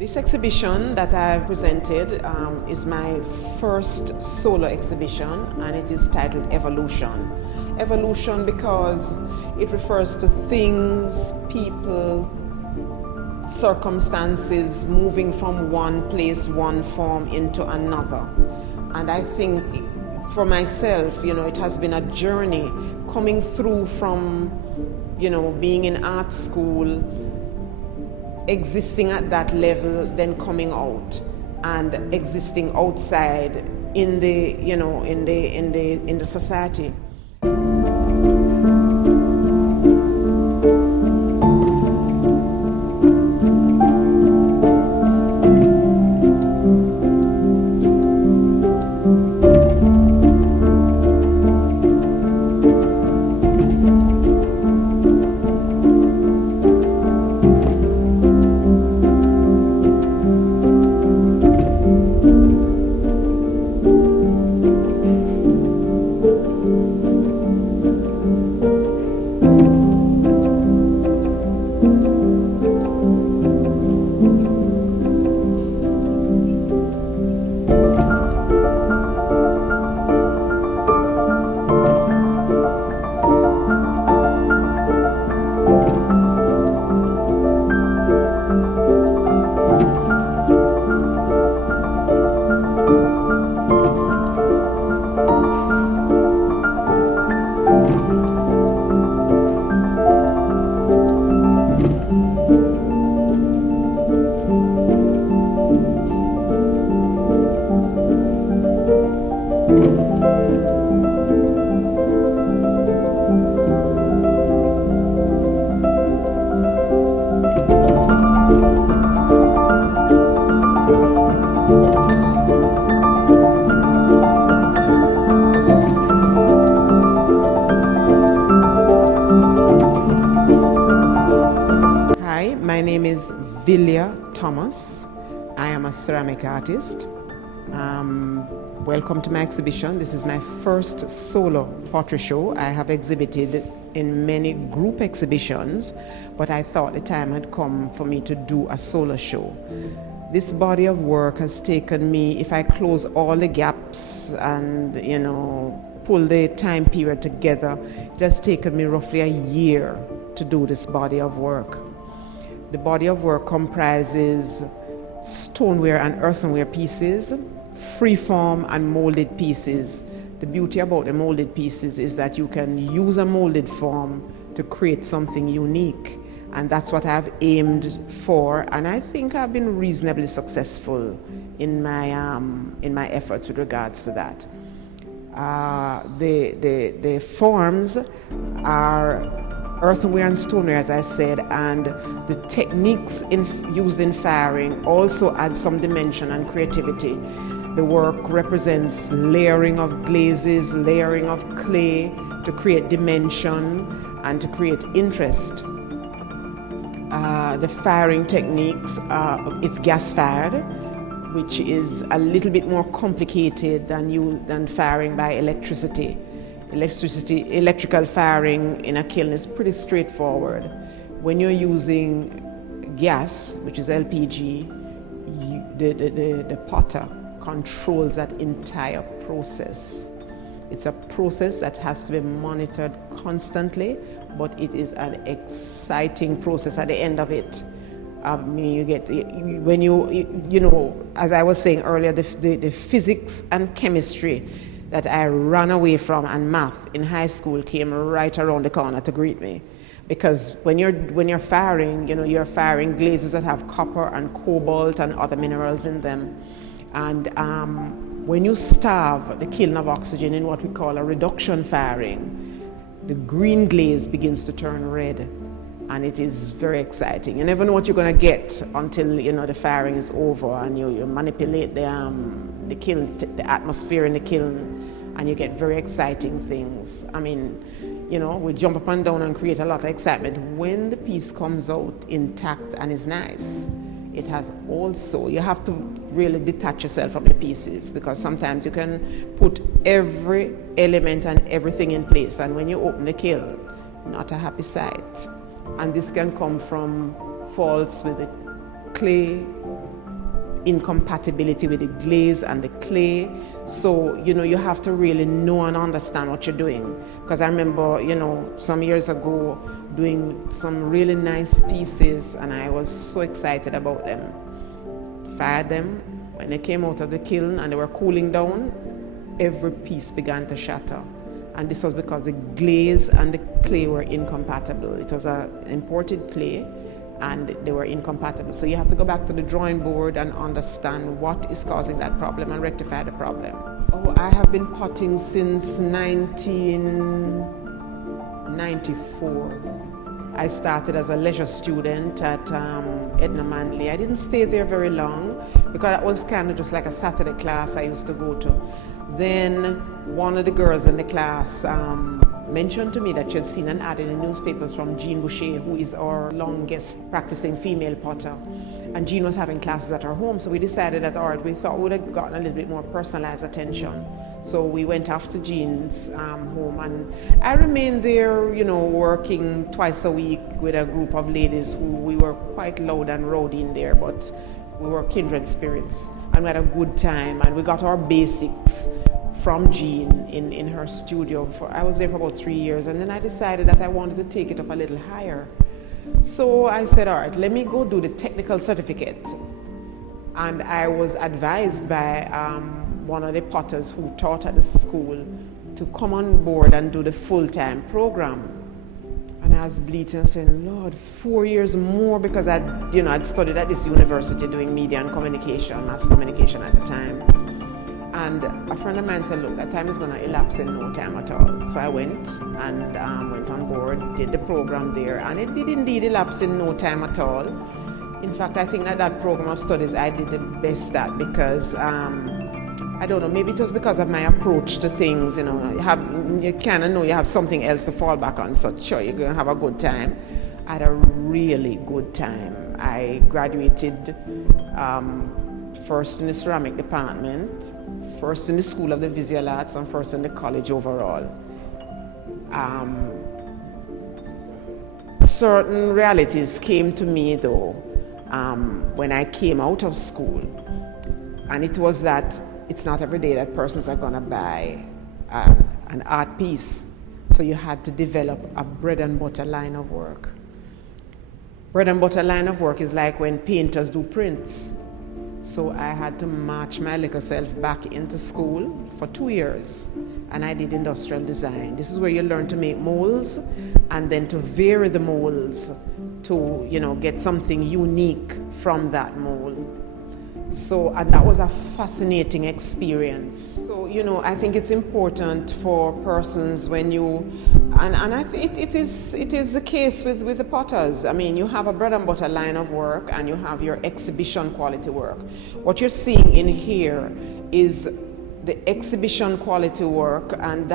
This exhibition that I've presented is my first solo exhibition, and it is titled Evolution. Evolution because it refers to things, people, circumstances moving from one place, one form into another. And I think for myself, it has been a journey coming through from, being in art school, existing at that level, then coming out and existing outside in the society. My name is Vilya Thomas. I am a ceramic artist. Welcome to my exhibition. This is my first solo pottery show. I have exhibited in many group exhibitions, but I thought the time had come for me to do a solo show. This body of work has taken me, if I close all the gaps and pull the time period together, it has taken me roughly a year to do this body of work. The body of work comprises stoneware and earthenware pieces, freeform and molded pieces. The beauty about the molded pieces is that you can use a molded form to create something unique, and that's what I've aimed for, and I think I've been reasonably successful in my efforts with regards to that. The forms are earthenware and stoneware, as I said, and the techniques used in firing also add some dimension and creativity. The work represents layering of glazes, layering of clay to create dimension and to create interest. The firing techniques, it's gas-fired, which is a little bit more complicated than firing by electricity. Electrical firing in a kiln is pretty straightforward. When you're using gas, which is LPG, the potter controls that entire process. It's a process that has to be monitored constantly, but it is an exciting process at the end of it. You get, when as I was saying earlier, the physics and chemistry that I ran away from and math in high school came right around the corner to greet me. Because when you're firing, you're firing glazes that have copper and cobalt and other minerals in them. And when you starve the kiln of oxygen in what we call a reduction firing, the green glaze begins to turn red. And it is very exciting. You never know what you're going to get until the firing is over, and you manipulate the kiln, the atmosphere in the kiln, and you get very exciting things. I mean, we jump up and down and create a lot of excitement. When the piece comes out intact and is nice, it has also, you have to really detach yourself from the pieces, because sometimes you can put every element and everything in place, and when you open the kiln, not a happy sight. And this can come from faults with the clay, incompatibility with the glaze and the clay. So, you have to really know and understand what you're doing. Because I remember, some years ago doing some really nice pieces, and I was so excited about them. Fired them. When they came out of the kiln and they were cooling down, every piece began to shatter. And this was because the glaze and the clay were incompatible. It was an imported clay, and they were incompatible. So you have to go back to the drawing board and understand what is causing that problem and rectify the problem. Oh, I have been potting since 1994. I started as a leisure student at Edna Manley. I didn't stay there very long because that was kind of just like a Saturday class I used to go to. Then one of the girls in the class mentioned to me that she had seen an ad in the newspapers from Jean Boucher, who is our longest practicing female potter. And Jean was having classes at her home, so we decided that we thought we would have gotten a little bit more personalized attention. So we went off to Jean's home, and I remained there, working twice a week with a group of ladies who we were quite loud and rowdy in there, but we were kindred spirits, and we had a good time, and we got our basics from Jean in her studio. I was there for about 3 years, and then I decided that I wanted to take it up a little higher. So I said, all right, let me go do the technical certificate. And I was advised by one of the potters who taught at the school to come on board and do the full-time program. And I was bleating and saying, Lord, 4 years more, because I'd studied at this university doing media and communication, mass communication at the time. And a friend of mine said, look, that time is going to elapse in no time at all. So I went and went on board, did the program there, and it did indeed elapse in no time at all. In fact, I think that program of studies I did the best at, because I don't know, maybe it was because of my approach to things. You kind of know you have something else to fall back on, so sure, you're going to have a good time. I had a really good time. I graduated first in the ceramic department, first in the School of the Visual Arts, and first in the college overall. Certain realities came to me though when I came out of school, and it was that it's not every day that persons are going to buy an art piece. So you had to develop a bread and butter line of work. Bread and butter line of work is like when painters do prints. So I had to march my little self back into school for 2 years, and I did industrial design. This is where you learn to make molds and then to vary the molds to, get something unique from that mold. So, and that was a fascinating experience. So, I think it's important for persons when and I think it is the case with the potters. I mean, you have a bread and butter line of work, and you have your exhibition quality work. What you're seeing in here is the exhibition quality work, and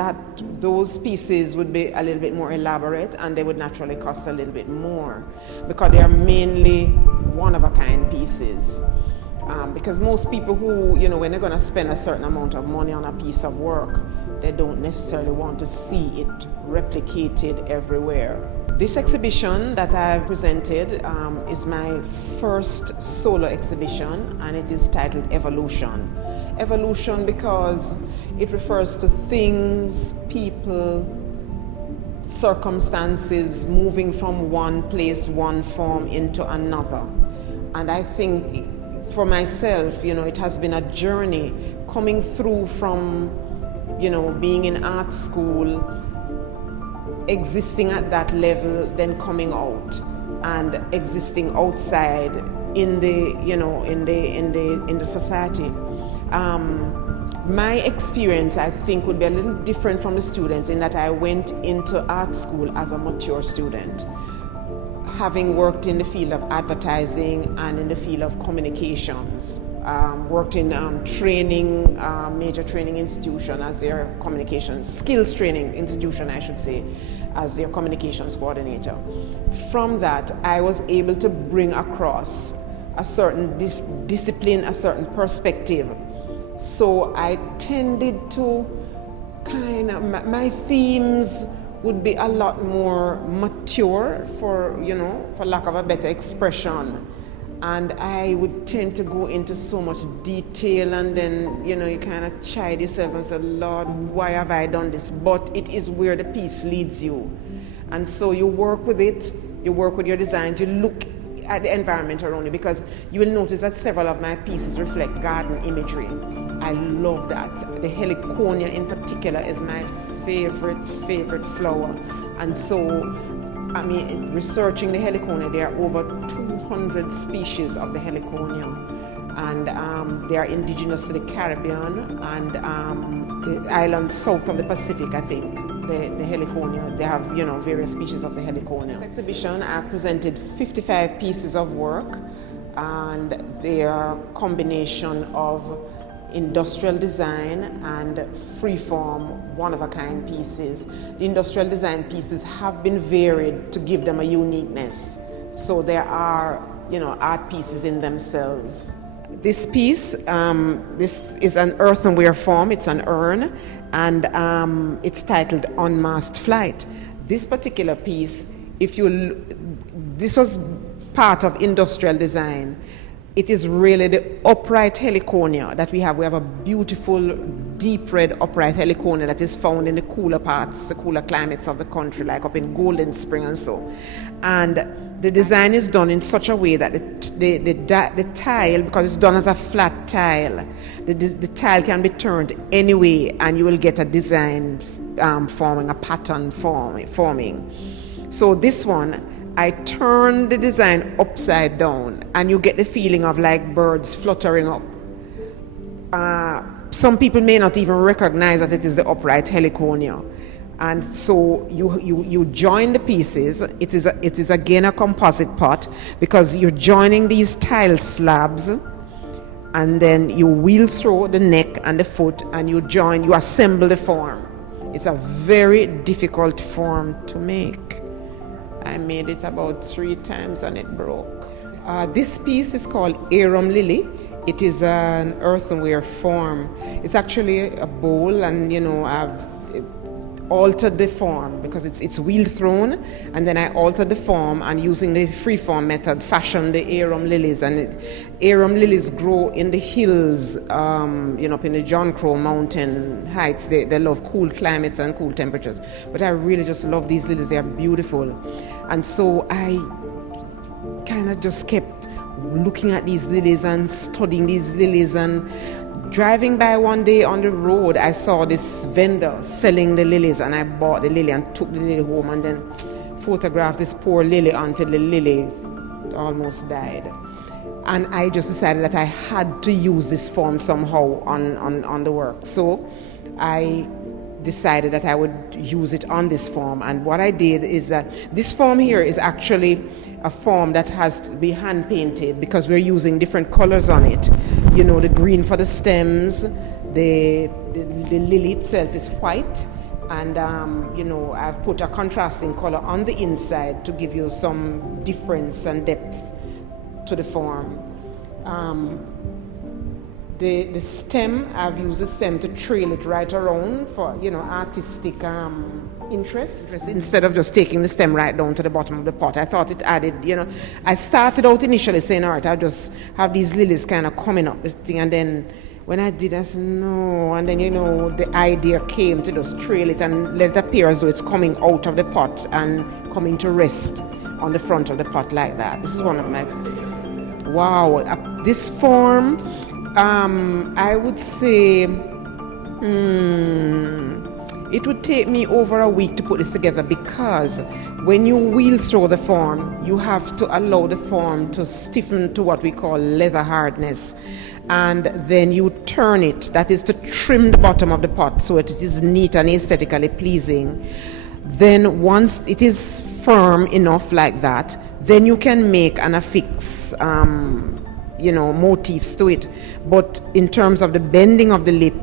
those pieces would be a little bit more elaborate, and they would naturally cost a little bit more because they are mainly one-of-a-kind pieces. Because most people who, when they're going to spend a certain amount of money on a piece of work, they don't necessarily want to see it replicated everywhere. This exhibition that I've presented is my first solo exhibition, and it is titled Evolution. Evolution because it refers to things, people, circumstances moving from one place, one form into another. And I think for myself, it has been a journey coming through from, being in art school, existing at that level, then coming out and existing outside in the, in the society. My experience, I think, would be a little different from the students in that I went into art school as a mature student, having worked in the field of advertising and in the field of communications. Worked in major training institution as their skills training institution, I should say, as their communications coordinator. From that, I was able to bring across a certain discipline, a certain perspective. So I tended to my themes would be a lot more mature, for lack of a better expression. And I would tend to go into so much detail, and then, you know, you kind of chide yourself and say, Lord, why have I done this? But it is where the piece leads you. And so you work with it, you work with your designs, you look at the environment around you, because you will notice that several of my pieces reflect garden imagery. I love that. The heliconia in particular is my favorite flower. And so, I mean, researching the heliconia, there are over 200 species of the heliconia, and they are indigenous to the Caribbean and the islands south of the Pacific, I think. The heliconia, they have, you know, various species of the heliconia. This exhibition, I presented 55 pieces of work, and they are a combination of industrial design and freeform, one-of-a-kind pieces. The industrial design pieces have been varied to give them a uniqueness. So there are, you know, art pieces in themselves. This piece, this is an earthenware form, it's an urn, and it's titled Unmasked Flight. This particular piece, this was part of industrial design. It is really the upright heliconia that we have. We have a beautiful, deep red upright heliconia that is found in the cooler parts, the cooler climates of the country, like up in Golden Spring and so. And the design is done in such a way that the tile, because it's done as a flat tile, the tile can be turned any way, and you will get a design forming, a pattern forming. So this one, I turn the design upside down, and you get the feeling of like birds fluttering up. Some people may not even recognize that it is the upright heliconia. And so you join the pieces. It is again a composite pot, because you're joining these tile slabs, and then you wheel through the neck and the foot, and you assemble the form. It's a very difficult form to make. I made it about 3 times and it broke. This piece is called Arum Lily. It is an earthenware form. It's actually a bowl, and, you know, I've altered the form because it's wheel thrown, and then I altered the form, and using the freeform method fashioned the arum lilies. And arum lilies grow in the hills, you know, up in the John Crow mountain heights. They love cool climates and cool temperatures, but I really just love these lilies. They are beautiful. And so I kind of just kept looking at these lilies and studying these lilies, and driving by one day on the road, I saw this vendor selling the lilies, and I bought the lily and took the lily home, and then photographed this poor lily until the lily almost died. And I just decided that I had to use this form somehow on the work. So I decided that I would use it on this form. And what I did is that this form here is actually a form that has to be hand painted, because we're using different colors on it. You know, the green for the stems, the lily itself is white, and you know, I've put a contrasting color on the inside to give you some difference and depth to the form. The stem, I've used the stem to trail it right around for, you know, artistic interest. Instead of just taking the stem right down to the bottom of the pot, I thought it added, you know, I started out initially saying, all right, I'll just have these lilies kind of coming up this thing, and then when I did, I said, no, and then, you know, the idea came to just trail it and let it appear as though it's coming out of the pot and coming to rest on the front of the pot like that. This is one of my, wow, this form, I would say it would take me over a week to put this together, because when you wheel through the form, you have to allow the form to stiffen to what we call leather hardness, and then you turn it, that is to trim the bottom of the pot so that it is neat and aesthetically pleasing. Then once it is firm enough like that, then you can make and affix you know, motifs to it. But in terms of the bending of the lip,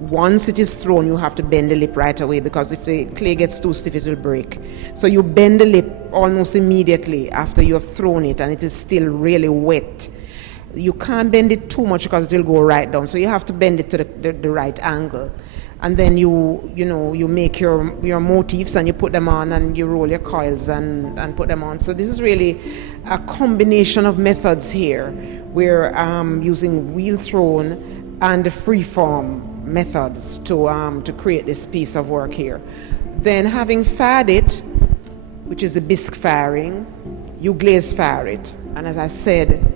once it is thrown, you have to bend the lip right away, because if the clay gets too stiff, it will break. So you bend the lip almost immediately after you have thrown it, and it is still really wet. You can't bend it too much because it will go right down, so you have to bend it to the right angle. and then you make your motifs and you put them on and you roll your coils and put them on. So this is really a combination of methods here. We're using wheel thrown and freeform methods to create this piece of work here. Then having fired it, which is the bisque firing, you glaze fire it. And as I said,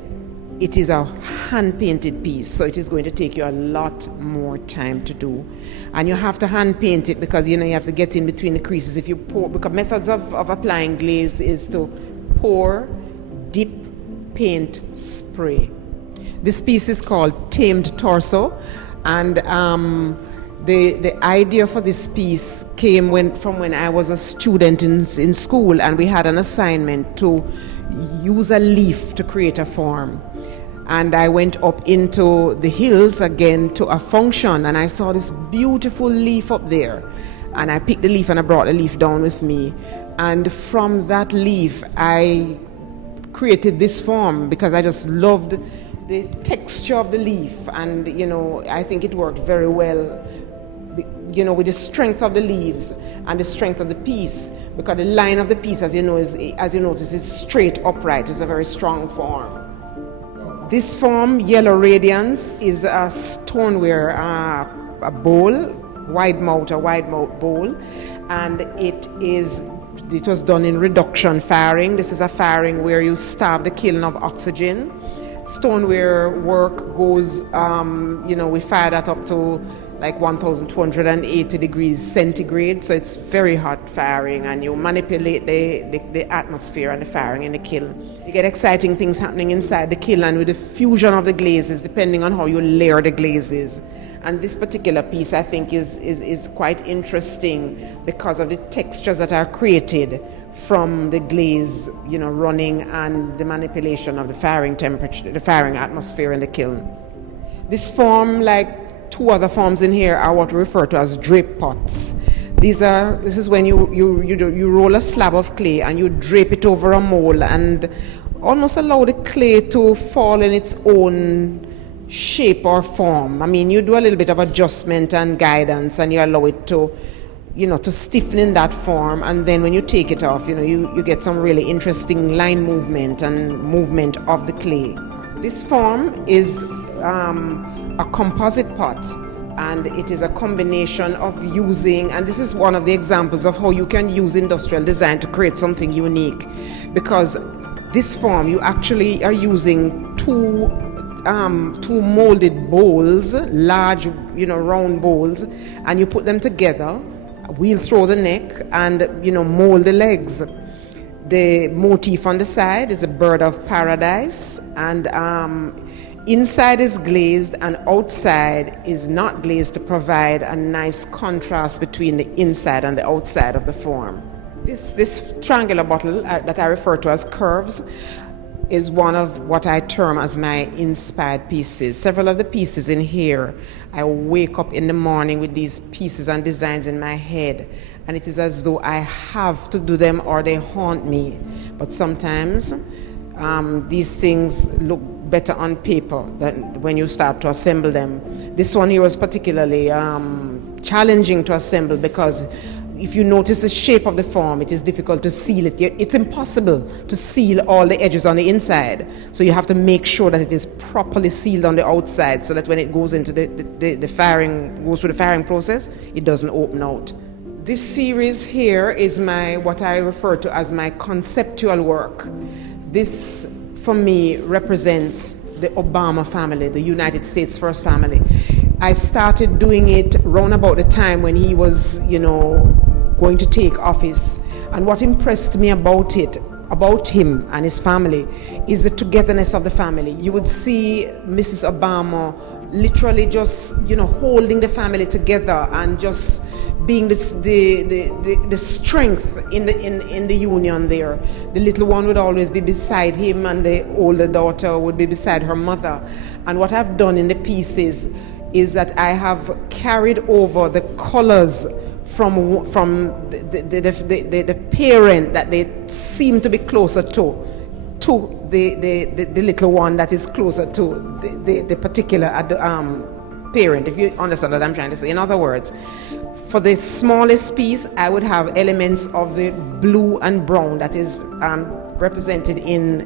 it is a hand-painted piece, so it is going to take you a lot more time to do. And you have to hand-paint it because, you have to get in between the creases. If you pour, because methods of applying glaze is to pour, dip, paint, spray. This piece is called Tamed Torso, and the idea for this piece came from when I was a student in school, and we had an assignment to use a leaf to create a form. And I went up into the hills again to a function, and I saw this beautiful leaf up there. And I picked the leaf and I brought the leaf down with me. And from that leaf, I created this form because I just loved the texture of the leaf. And, I think it worked very well, with the strength of the leaves and the strength of the piece. Because the line of the piece, as you notice, is straight upright. It's a very strong form. This form, Yellow Radiance, is a stoneware, a bowl, wide mouth bowl, and it was done in reduction firing. This is a firing where you starve the kiln of oxygen. Stoneware work goes, we fire that up to like 1,280 degrees centigrade, so it's very hot firing, and you manipulate the atmosphere and the firing in the kiln. You get exciting things happening inside the kiln and with the fusion of the glazes, depending on how you layer the glazes. And this particular piece, I think, is quite interesting because of the textures that are created from the glaze, running, and the manipulation of the firing temperature, the firing atmosphere in the kiln. This form, like two other forms in here, are what we refer to as drape pots. This is when you roll a slab of clay and you drape it over a mold and almost allow the clay to fall in its own shape or form. I mean, you do a little bit of adjustment and guidance, and you allow it to stiffen in that form, and then when you take it off, you get some really interesting line movement and movement of the clay. This form is a composite pot, and it is a combination of using, and this is one of the examples of how you can use industrial design to create something unique, because this form, you actually are using two molded bowls, large, round bowls, and you put them together, wheel throw the neck, and, mold the legs. The motif on the side is a bird of paradise, and inside is glazed and outside is not glazed to provide a nice contrast between the inside and the outside of the form. This triangular bottle that I refer to as curves is one of what I term as my inspired pieces. Several of the pieces in here, I wake up in the morning with these pieces and designs in my head, and it is as though I have to do them or they haunt me. But sometimes these things look better on paper than when you start to assemble them. This one here was particularly challenging to assemble because if you notice the shape of the form, it is difficult to seal it. It's impossible to seal all the edges on the inside. So you have to make sure that it is properly sealed on the outside so that when it goes into the firing, goes through the firing process, it doesn't open out. This series here is what I refer to as my conceptual work. This, for me, represents the Obama family, the United States First family. I started doing it round about the time when he was, going to take office. And what impressed me about him and his family, is the togetherness of the family. You would see Mrs. Obama literally just, holding the family together and just being the strength in the union there. The little one would always be beside him, and the older daughter would be beside her mother. And what I've done in the pieces is that I have carried over the colors from the parent that they seem to be closer to the little one that is closer to the particular parent, if you understand what I'm trying to say. In other words, for the smallest piece, I would have elements of the blue and brown that is represented in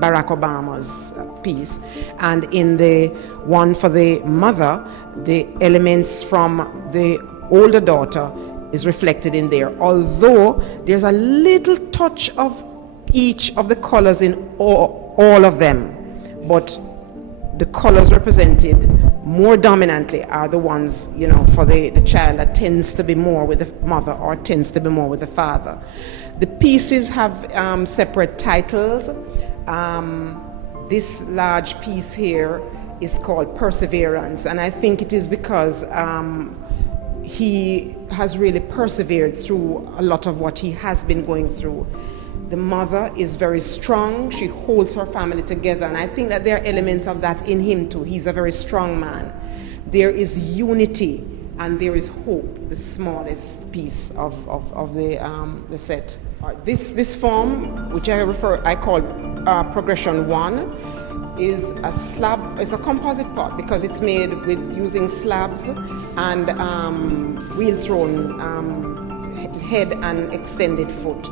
Barack Obama's piece, and in the one for the mother, the elements from the older daughter is reflected in there, although there's a little touch of each of the colors in all of them, but the colors represented more dominantly are the ones, for the child that tends to be more with the mother or tends to be more with the father. The pieces have separate titles. This large piece here is called Perseverance, and I think it is because he has really persevered through a lot of what he has been going through. The mother is very strong. She holds her family together, and I think that there are elements of that in him too. He's a very strong man. There is unity and there is hope, the smallest piece of the set. This form, which I call progression 1, is a slab. It's a composite pot because it's made with using slabs and wheel thrown head and extended foot.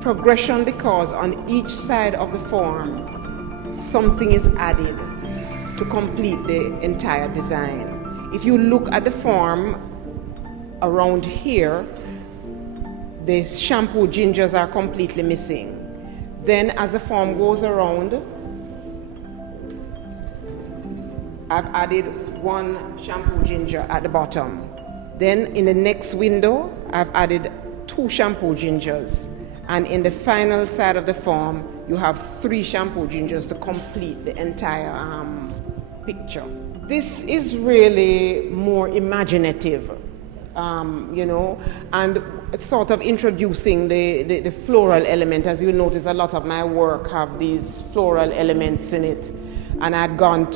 Progression because on each side of the form something is added to complete the entire design. If you look at the form around here, the shampoo gingers are completely missing. Then as the form goes around, I've added one shampoo ginger at the bottom. Then in the next window, I've added 2 shampoo gingers. And in the final side of the form, you have 3 shampoo gingers to complete the entire picture. This is really more imaginative, and sort of introducing the floral element. As you notice, a lot of my work have these floral elements in it. And I'd gone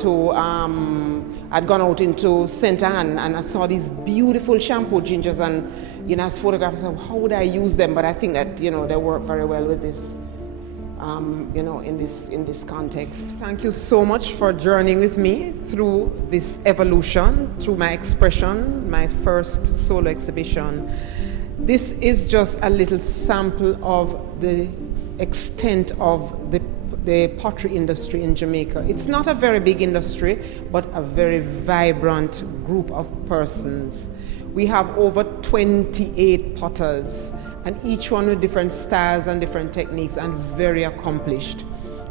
out into St. Anne and I saw these beautiful shampoo gingers, and as photographers, how would I use them? But I think that they work very well with this, in this context. Thank you so much for journeying with me through this evolution, through my expression, my first solo exhibition. This is just a little sample of the extent of the pottery industry in Jamaica. It's not a very big industry, but a very vibrant group of persons. We have over 28 potters, and each one with different styles and different techniques, and very accomplished.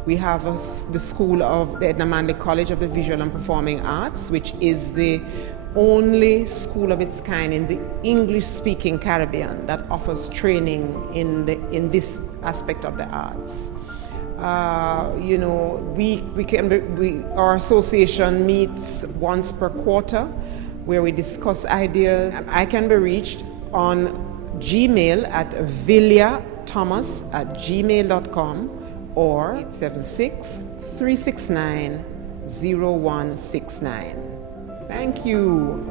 We have the school of the Edna Manley College of the Visual and Performing Arts, which is the only school of its kind in the English-speaking Caribbean that offers training in this aspect of the arts. Our association meets once per quarter where we discuss ideas. I can be reached on Gmail at vilyathomas@gmail.com or 876-369-0169. Thank you.